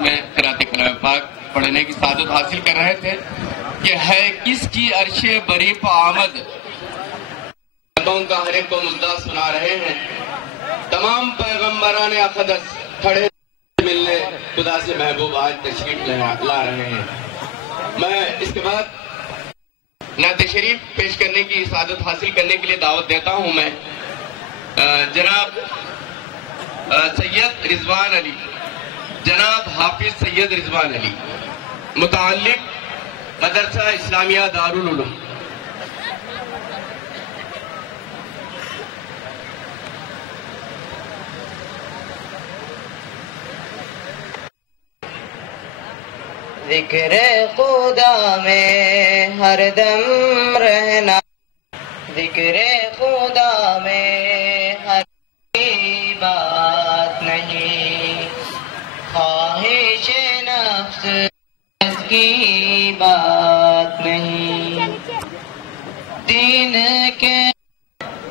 میں قرأت کلام پاک پڑھنے کی سعادت حاصل کر رہے تھے کہ ہے کس کی عرش بری پہ آمد، کا ہر ایک کو مدعا سنا رہے ہیں. تمام پیغمبران اقدس کھڑے ملنے خدا سے محبوب آج تشریف لا رہے ہیں. میں اس کے بعد نعت شریف پیش کرنے کی سعادت حاصل کرنے کے لیے دعوت دیتا ہوں. میں جناب سید رضوان علی، جناب حافظ سید رضوان علی، متعلق مدرسہ اسلامیہ دارالعلوم. ذکر خدا میں ہر دم رہنا، ذکر خدا میں ہر بات نہیں، خواہش نفس کی بات نہیں، دین کے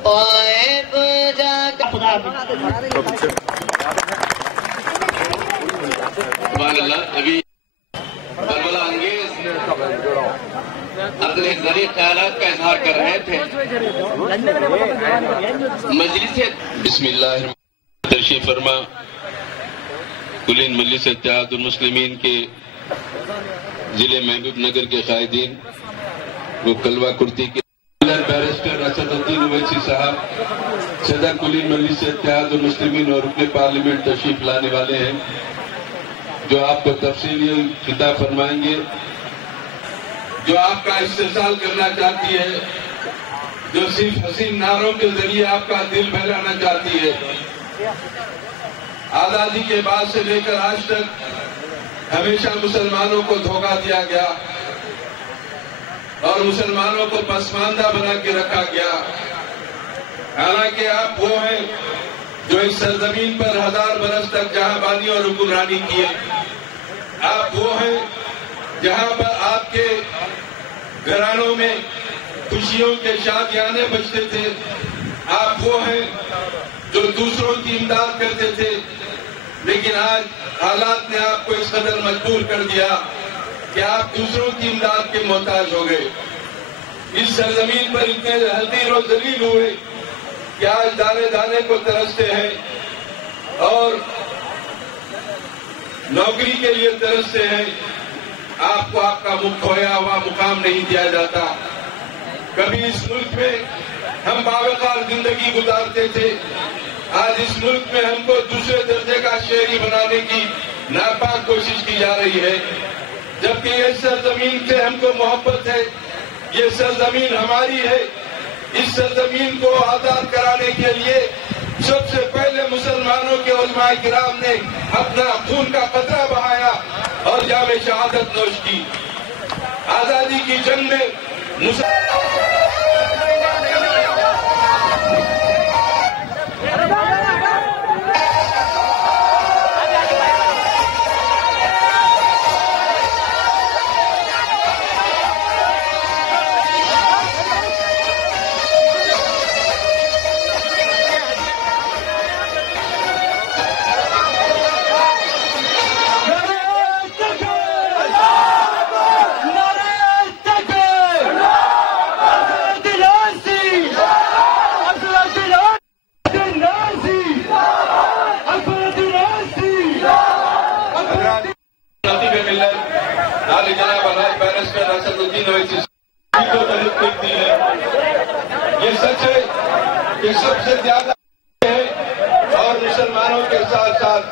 غائب جا کر سبحان اللہ. ابھی کربلا انگیز اپنے ذریع خیالات کا اظہار کر رہے تھے. مجلس بسم اللہ تشریف فرما کلین مجلس اتحاد المسلمین کے ضلع محبوب نگر کے قائدین، وہ کلوہ کرتی کے بیرسٹر اسد الدین اویسی صاحب صدر کلین مجلس اتحاد المسلمین اور رکن پارلیمنٹ تشریف لانے والے ہیں، جو آپ کو تفصیلی خطاب فرمائیں گے، جو آپ کا استحصال کرنا چاہتی ہے، جو صرف حسین نعروں کے ذریعے آپ کا دل بہلانا چاہتی ہے. آزادی کے بعد سے لے کر آج تک ہمیشہ مسلمانوں کو دھوکہ دیا گیا اور مسلمانوں کو پسماندہ بنا کے رکھا گیا. حالانکہ آپ وہ ہیں جو اس سرزمین پر 1000 برس تک جہاں بانی اور حکمرانی کیے. آپ وہ ہیں جہاں پر آپ کے گھرانوں میں خوشیوں کے شادیانے بجتے تھے. آپ وہ ہیں جو دوسروں کی امداد کرتے تھے، لیکن آج حالات نے آپ کو اس قدر مجبور کر دیا کہ آپ دوسروں کی امداد کے محتاج ہو گئے. اس سرزمین پر اتنے حقیر و ذلیل ہوئے کہ آج دانے دانے کو ترستے ہیں اور نوکری کے لیے ترستے ہیں. آپ کو آپ کا کھویا ہوا مقام نہیں دیا جاتا. کبھی اس ملک میں ہم باوقار زندگی گزارتے تھے، آج اس ملک میں ہم کو دوسرے درجے کا شہری بنانے کی ناپاک کوشش کی جا رہی ہے. جبکہ یہ سرزمین سے ہم کو محبت ہے، یہ سرزمین ہماری ہے. اس سرزمین کو آزاد کرانے کے لیے سب سے پہلے مسلمانوں کے علماء کرام نے اپنا خون کا قطرہ بہایا اور جام شہادت نوش کی. آزادی کی جنگ میں یہ سچ ہے کہ سب سے زیادہ ہے اور مسلمانوں کے ساتھ ساتھ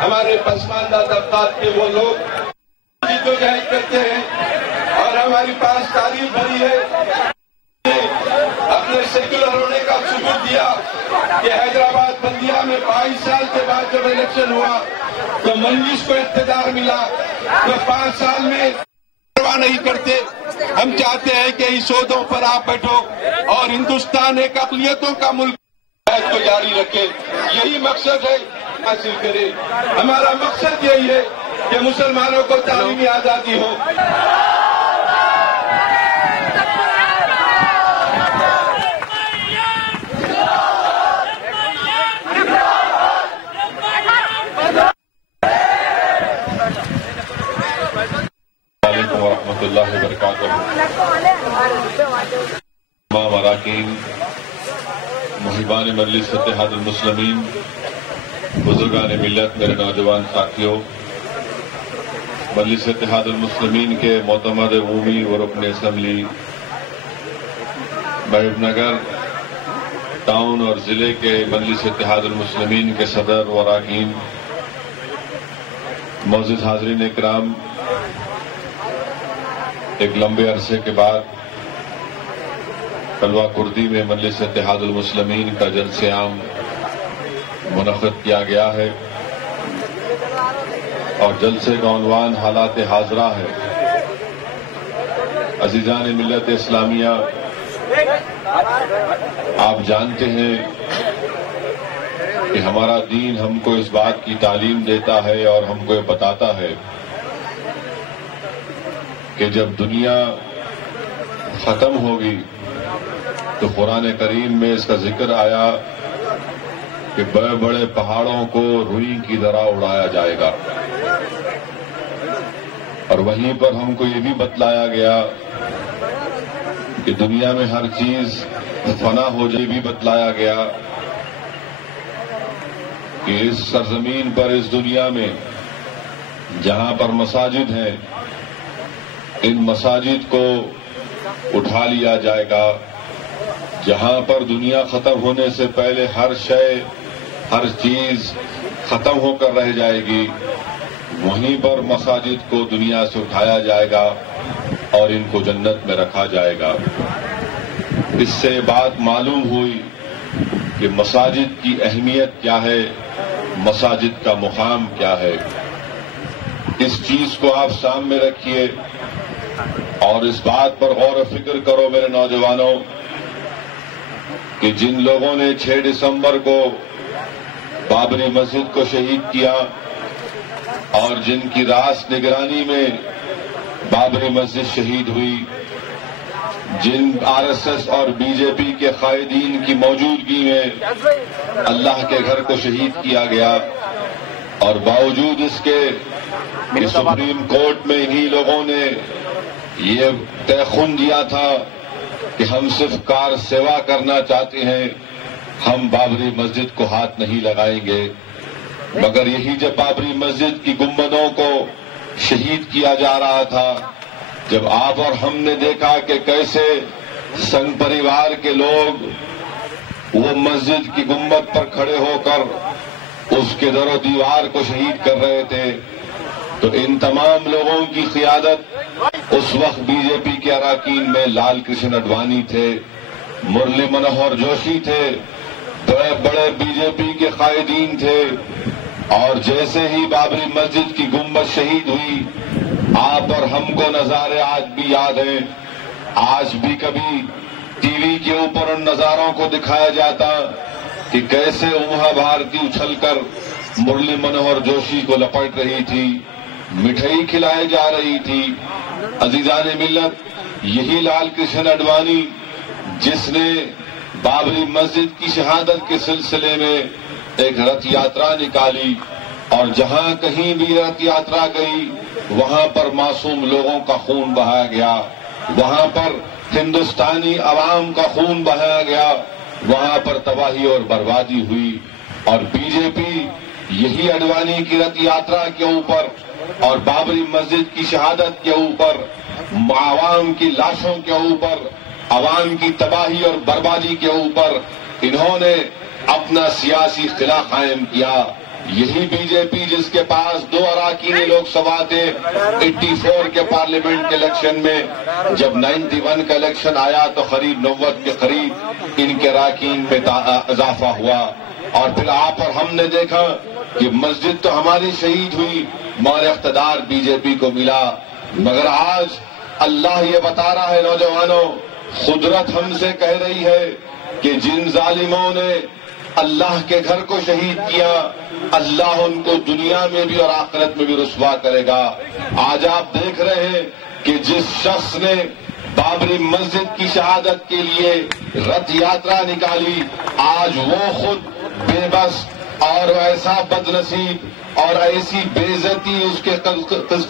ہمارے پسماندہ طبقات کے وہ لوگ جدوجہد کرتے ہیں اور ہمارے پاس تاریخ بھری ہے. اپنے سیکولر ہونے کا ثبوت دیا کہ حیدرآباد بلدیہ میں 22 سال کے بعد جب الیکشن ہوا تو مجلس کو اقتدار ملا، تو 5 سال میں نہیں کرتے. ہم چاہتے ہیں کہ اس عہدوں پر آپ بیٹھو اور ہندوستان ایک اقلیتوں کا ملک کو جاری رکھے. یہی مقصد ہے حاصل کرے. ہمارا مقصد یہی ہے کہ مسلمانوں کو تعلیمی آزادی ہو. مجلس اتحاد المسلمین، بزرگان ملت، میرے نوجوان ساتھیوں، مجلس اتحاد المسلمین کے معتمد عمومی و رکن اسمبلی محبوب نگر ٹاؤن اور ضلع کے مجلس اتحاد المسلمین کے صدر و اراکین، معزز حاضرین اکرام، ایک لمبے عرصے کے بعد کلوہ کردی میں مجلس اتحاد المسلمین کا جلسہ عام منعقد کیا گیا ہے اور جلسے کا عنوان حالات حاضرہ ہے۔ عزیزان ملت اسلامیہ، آپ جانتے ہیں کہ ہمارا دین ہم کو اس بات کی تعلیم دیتا ہے اور ہم کو یہ بتاتا ہے کہ جب دنیا ختم ہوگی تو قرآن کریم میں اس کا ذکر آیا کہ بڑے بڑے پہاڑوں کو روئی کی طرح اڑایا جائے گا، اور وہیں پر ہم کو یہ بھی بتلایا گیا کہ دنیا میں ہر چیز فنا ہو جائے، بھی بتلایا گیا کہ اس سرزمین پر، اس دنیا میں جہاں پر مساجد ہیں، ان مساجد کو اٹھا لیا جائے گا۔ جہاں پر دنیا ختم ہونے سے پہلے ہر شے، ہر چیز ختم ہو کر رہ جائے گی، وہیں پر مساجد کو دنیا سے اٹھایا جائے گا اور ان کو جنت میں رکھا جائے گا۔ اس سے بات معلوم ہوئی کہ مساجد کی اہمیت کیا ہے، مساجد کا مقام کیا ہے۔ اس چیز کو آپ سامنے رکھیے اور اس بات پر غور و فکر کرو میرے نوجوانوں کہ جن لوگوں نے 6 دسمبر کو بابری مسجد کو شہید کیا اور جن کی راست نگرانی میں بابری مسجد شہید ہوئی، جن RSS اور BJP کے قائدین کی موجودگی میں اللہ کے گھر کو شہید کیا گیا، اور باوجود اس کے کہ سپریم کورٹ میں انہی لوگوں نے یہ طے خون دیا تھا کہ ہم صرف کار سیوا کرنا چاہتے ہیں، ہم بابری مسجد کو ہاتھ نہیں لگائیں گے، مگر یہی جب بابری مسجد کی گنبدوں کو شہید کیا جا رہا تھا، جب آپ اور ہم نے دیکھا کہ کیسے سنگ پریوار کے لوگ وہ مسجد کی گنبد پر کھڑے ہو کر اس کے در و دیوار کو شہید کر رہے تھے، تو ان تمام لوگوں کی قیادت اس وقت BJP کے اراکین میں لال کرشن اڈوانی تھے، مرلی منوہر جوشی تھے، بڑے بڑے BJP کے قائدین تھے، اور جیسے ہی بابری مسجد کی گنبد شہید ہوئی، آپ اور ہم کو نظارے آج بھی یاد ہیں۔ آج بھی کبھی ٹی وی کے اوپر ان نظاروں کو دکھایا جاتا کہ کیسے امہا بھارتی اچھل کر مرلی منوہر جوشی کو لپٹ رہی تھی، مٹھائی کھلائی جا رہی تھی۔ عزیزان ملت، یہی لال کرشن اڈوانی جس نے بابری مسجد کی شہادت کے سلسلے میں ایک رتھ یاترا نکالی، اور جہاں کہیں بھی رتھ یاترا گئی وہاں پر معصوم لوگوں کا خون بہایا گیا، وہاں پر ہندوستانی عوام کا خون بہایا گیا، وہاں پر تباہی اور بربادی ہوئی، اور BJP یہی اڈوانی کی رتھ یاترا کے اوپر اور بابری مسجد کی شہادت کے اوپر، عوام کی لاشوں کے اوپر، عوام کی تباہی اور بربادی کے اوپر انہوں نے اپنا سیاسی قلعہ قائم کیا۔ یہی BJP جس کے پاس 2 اراکین لوک سبھا تھے 84 کے پارلیمنٹ کے الیکشن میں، جب 91 کا الیکشن آیا تو قریب 90 کے قریب ان کے اراکین میں اضافہ ہوا، اور پھر آپ اور ہم نے دیکھا کہ مسجد تو ہماری شہید ہوئی مگر اقتدار BJP کو ملا۔ مگر آج اللہ یہ بتا رہا ہے نوجوانوں، قدرت ہم سے کہہ رہی ہے کہ جن ظالموں نے اللہ کے گھر کو شہید کیا، اللہ ان کو دنیا میں بھی اور آخرت میں بھی رسوا کرے گا۔ آج آپ دیکھ رہے ہیں کہ جس شخص نے بابری مسجد کی شہادت کے لیے رتھ یاترا نکالی، آج وہ خود بے بس اور ایسا بد نصیب اور ایسی بے عزتی اس کے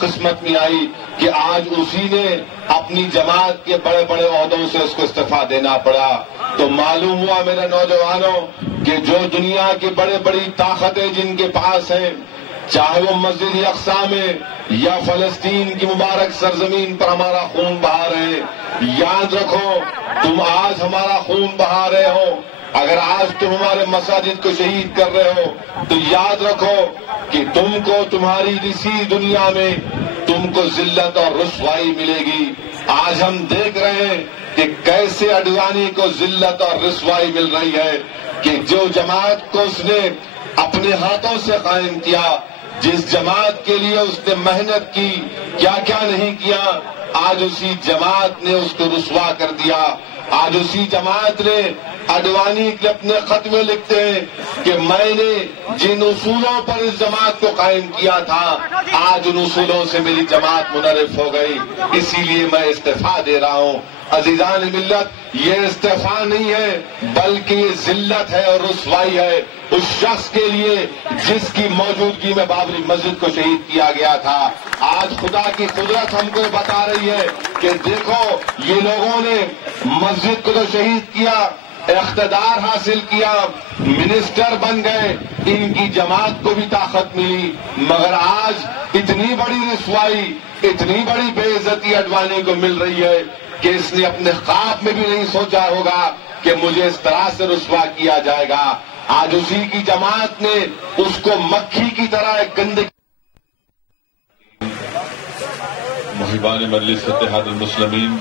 قسمت میں آئی کہ آج اسی نے اپنی جماعت کے بڑے بڑے عہدوں سے اس کو استعفیٰ دینا پڑا۔ تو معلوم ہوا میرے نوجوانوں کہ جو دنیا کی بڑے بڑی طاقتیں جن کے پاس ہیں، چاہے وہ مسجد اقصی میں یا فلسطین کی مبارک سرزمین پر ہمارا خون بہا رہے ہیں، یاد رکھو تم آج ہمارا خون بہا رہے ہو، اگر آج تم ہمارے مساجد کو شہید کر رہے ہو تو یاد رکھو کہ تم کو تمہاری اسی دنیا میں تم کو ذلت اور رسوائی ملے گی۔ آج ہم دیکھ رہے ہیں کہ کیسے اڈوانی کو ذلت اور رسوائی مل رہی ہے کہ جو جماعت کو اس نے اپنے ہاتھوں سے قائم کیا، جس جماعت کے لیے اس نے محنت کی، کیا کیا نہیں کیا، آج اسی جماعت نے اس کو رسوا کر دیا۔ آج اسی جماعت نے اڈوانی کے اپنے خط میں لکھتے ہیں کہ میں نے جن اصولوں پر اس جماعت کو قائم کیا تھا، آج ان اصولوں سے میری جماعت منحرف ہو گئی، اسی لیے میں استعفیٰ دے رہا ہوں۔ عزیزان ملت، یہ استعفیٰ نہیں ہے بلکہ یہ ذلت ہے اور رسوائی ہے اس شخص کے لیے جس کی موجودگی میں بابری مسجد کو شہید کیا گیا تھا۔ آج خدا کی قدرت ہم کو بتا رہی ہے کہ دیکھو یہ لوگوں نے مسجد کو تو شہید کیا، اقتدار حاصل کیا، منسٹر بن گئے، ان کی جماعت کو بھی طاقت ملی، مگر آج اتنی بڑی رسوائی، اتنی بڑی بے عزتی اڈوانی کو مل رہی ہے کہ اس نے اپنے خواب میں بھی نہیں سوچا ہوگا کہ مجھے اس طرح سے رسوا کیا جائے گا۔ آج اسی کی جماعت نے اس کو مکھی کی طرح ایک گندگی۔ محبان مجلس اتحاد المسلمین،